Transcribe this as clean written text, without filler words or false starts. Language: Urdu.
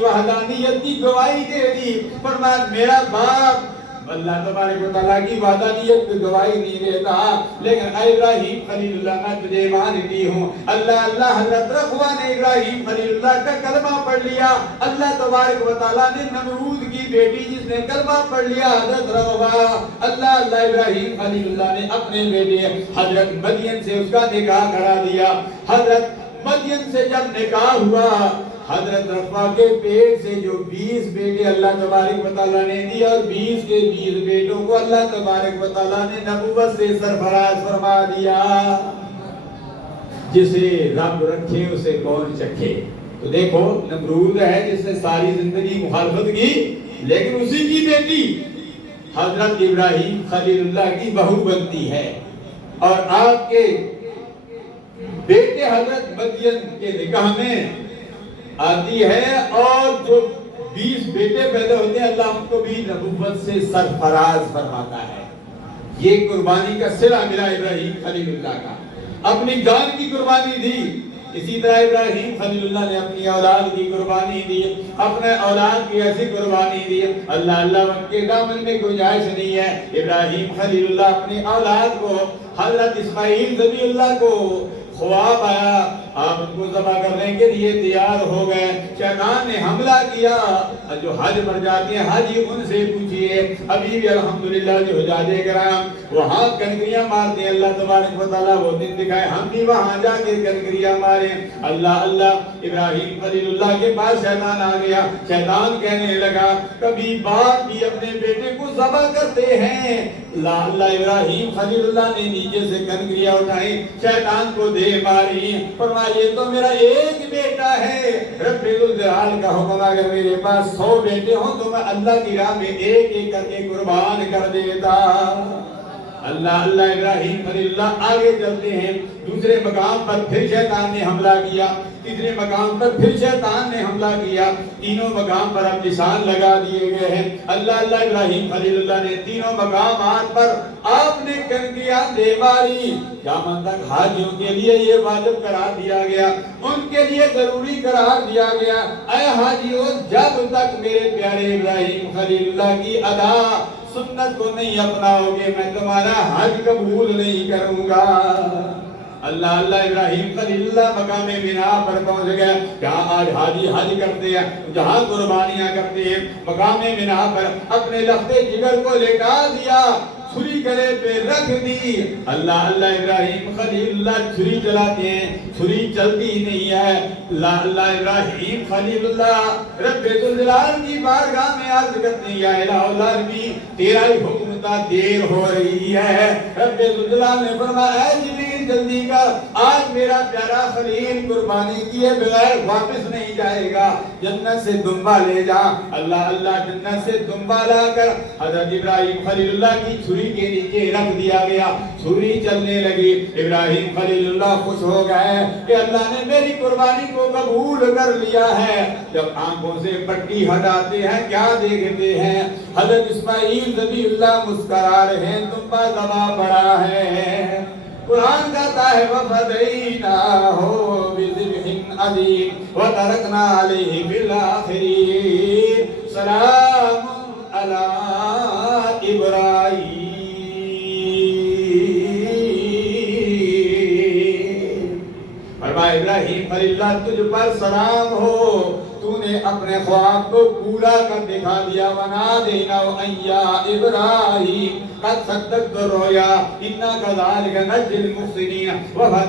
وحدانیت کی گواہی دے دی، فرمایا میرا باپ اللہ تبارک و تعالیٰ کی وحدانیت کی گواہی نہیں دیتا، لیکن ابراہیم خلیل اللہ میں تجھے مانتی ہوں۔ اللہ حضرت رغوہ نے ابراہیم خلیل اللہ کا کلمہ پڑھ لیا۔ اللہ تبارک و تعالیٰ نے نمرود کی بیٹی جس نے کلمہ پڑھ لیا حضرت رغوہ، اللہ ابراہیم خلیل اللہ نے اپنے بیٹے حضرت مدین سے اس کا نکاح کرا دیا۔ حضرت مدین سے جب نکاح ہوا، حضرت رغوہ کے پیٹ سے جو 20 بیٹے اللہ تبارک و تعالیٰ نے دیا، اور 20 کے 20 بیٹوں کو اللہ تبارک و تعالیٰ نے نبوت سے سرفراز فرما دیا۔ جسے رب رکھے اسے کون چکھے۔ تو دیکھو نمرود ہے جس نے ساری زندگی مخالفت کی، لیکن اسی کی بیٹی حضرت ابراہیم خلیل اللہ کی بہو بنتی ہے، اور آپ کے بیٹے حضرت مدین کے نکاح میں آتی ہے، اور جو 20 بیٹے پیدا ہوتے ہیں اللہ ان کو بھی نبوت سے سرفراز فرماتا ہے۔ یہ قربانی کا صلہ ملا ابراہیم خلیل اللہ کا، اپنی جان کی قربانی دی۔ اسی طرح ابراہیم خلیل اللہ نے اپنی اولاد کی قربانی دی، اپنے اولاد کی ایسی قربانی دی۔ اللہ ان کے دامن میں گنجائش نہیں ہے۔ ابراہیم خلیل اللہ اپنی اولاد کو حضرت اسماعیل ذبیح اللہ کو خواب آیا، آپ ان کو ذبح کرنے کے لیے تیار ہو گئے، شیطان نے حملہ کیا۔ جو حج پر جاتے ہیں حاجی ان سے پوچھئے، ابھی بھی الحمدللہ جو حجاج کرام وہاں کنکریاں مارتے ہیں، اللہ تبارک و تعالیٰ وہ دن دکھائے ہم بھی وہاں جا کے کنکریاں ماریں۔ اللہ ابراہیم خلیل اللہ کے پاس شیطان آ گیا، شیطان کہنے لگا کبھی باپ بھی اپنے بیٹے کو ذبح کرتے ہیں۔ اللہ ابراہیم خلیل اللہ نے نیچے سے کنکریاں اٹھائیں، شیطان کو دے ماری، فرمایا یہ تو میرا ایک بیٹا ہے، رب ذوالجلال کا حکم اگر میرے پاس 100 بیٹے ہوں تو میں اللہ کی راہ میں ایک ایک کر کے قربان کر دیتا۔ اللہ ابراہیم خلیل اللہ آگے چلتے ہیں، دوسرے مقام پر پھر شیطان نے حملہ کیا، تیسرے مقام پر پھر شیطان نے حملہ کیا، تینوں مقام پر اب نشان لگا دیے گئے ہیں۔ اللہ ابراہیم خلیل اللہ نے تینوں مقامات پر آپ نے کنکریاں دے ماری۔ قیامت تک حاجیوں کے لیے یہ واجب قرار دیا گیا، ان کے لیے ضروری قرار دیا گیا، اے حاجیوں جب تک میرے پیارے ابراہیم خلیل اللہ کی ادا سنت کو نہیں اپناؤ گے میں تمہارا حج قبول نہیں کروں گا۔ اللہ ابراہیم خلیل اللہ مقام بنا پر پہنچ گیا، جہاں آج حاجی حج کرتے ہیں، جہاں قربانیاں کرتے ہیں، مقام بنا پر اپنے لخت جگر کو لٹا دیا، چھری گلے پہ رکھ دی۔ اللہ ابراہیم خلیل اللہ چھری چلاتے ہیں، چھری چلتی نہیں ہے۔ اللہ ابراہیم خلیل اللہ رب ذوالجلال کی بارگاہ میں عرض کرتے ہیں، یا الہ العالمین تیرا ہی حکم تھا، دیر ہو رہی ہے۔ رب ذوالجلال نے فرمایا اے جبریل جلدی کر، آج میرا پیارا خلیل قربانی کیے بغیر واپس نہیں جائے گا، جنت سے دمبا لے جا۔ اللہ جنت سے دمبا لا کر حضرت ابراہیم خلیل اللہ کی چھری کے نیچے رکھ دیا گیا، چھری چلنے لگی۔ ابراہیم خلیل اللہ خوش ہو گئے کہ اللہ نے میری قربانی کو قبول کر لیا ہے۔ جب آنکھوں سے پٹی ہٹاتے ہیں کیا دیکھتے ہیں؟ حضرت اسماعیل ذبیح اللہ مسکرا رہے ہیں، دمبا ذبح پڑا ہے۔ قرآن کہتا ہے وَفَدَيْنَاهُ بِذِبْحٍ عَظِيمٍ وَتَرَكْنَا عَلَيْهِ فِي الْآخِرِينَ سَلَامٌ عَلَىٰ إِبْرَاهِيمَ۔ فرمایا ابراہیم خلیل اللہ تجھ پر سلام ہو، تو نے اپنے خواب کو پورا کر دکھا دیا۔ وَنَادَيْنَاهُ أَن يَا إِبْرَاهِيمُ قَدْ صَدَّقْتَ الرُّؤْيَا إِنَّا كَذَلِكَ نَجْزِي الْمُحْسِنِينَ۔